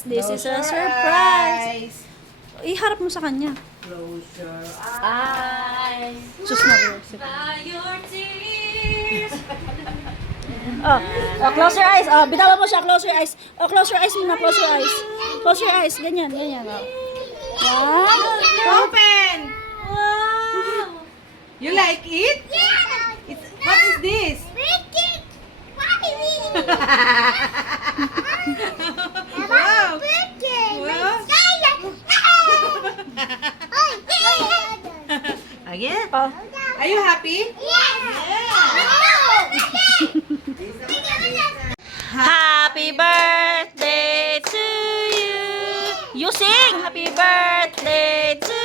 Yes, this is a surprise. Iharap mo sa kanya. Close your eyes. Sus Maria. By your tears. Close your eyes. Bitawan mo siya. Close your eyes. Close your eyes muna. Close your eyes. Close your eyes. Ganyan. Open! Wow! You like it? What is this? Wow! Wow! Again? Are you happy? Happy birthday to you. You sing. Happy birthday to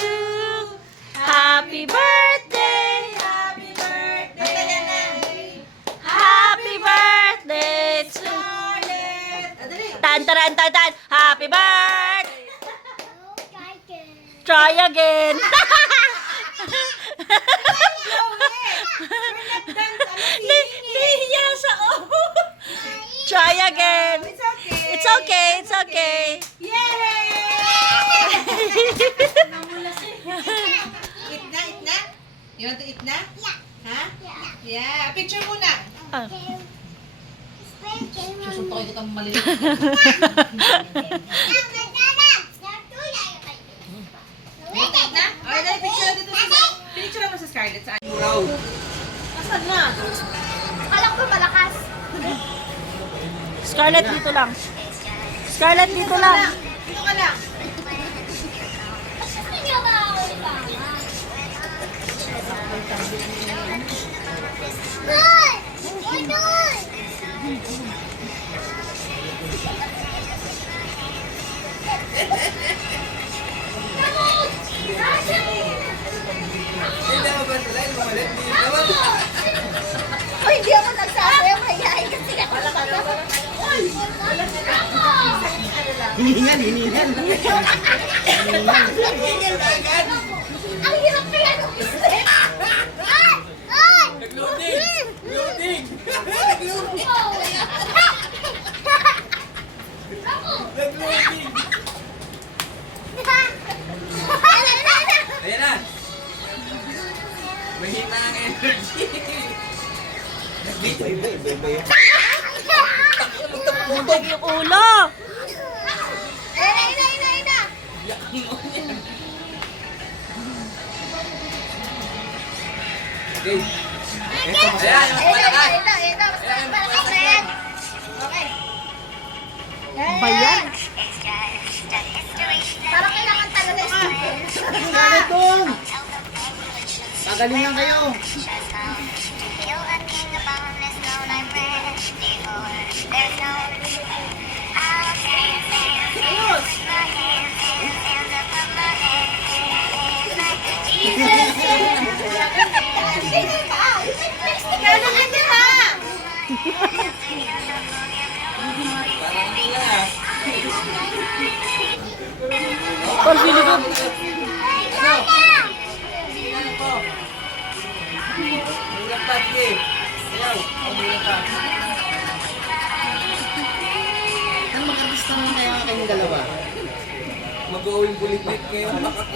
you. Happy birthday. Happy birthday! Happy birthday to Tan taran tan tan. Happy birthday. Try again. Nahiya sa Try again. It's okay. It's okay. It's okay. Yay! Eat na? You want to eat na? Ha? Yeah. Picture muna. Susuntokin ko itong maliit. Eat na? Okay, dahil picture dito sa... Pinicture mo sa Scarlett. Saan? Proud. Asan na? Alam ko malakas. Scarlett dito lang. Scarlett dito lang. Dito ka lang. Hindi ako makakaulit. Good! You're good! Ay, hindi ako nagsabi. Mahihain kasi ako. Hiningan. Hiningan agad. Ang hirap kaya nung step! Ay! Nag-loading! Loading! Nag-loading! Ayan na! Mahina ang energy! Bubog yung ulo. Okay. Ayan, yung malakas! Bayan. Parang kailangan talaga Bakit dong? Pagalingan kayo! Paul Philip. Ang mag-artista naman kaya kayong dalawa? Mag-uwing bulit-bulit kayo. Ano ba?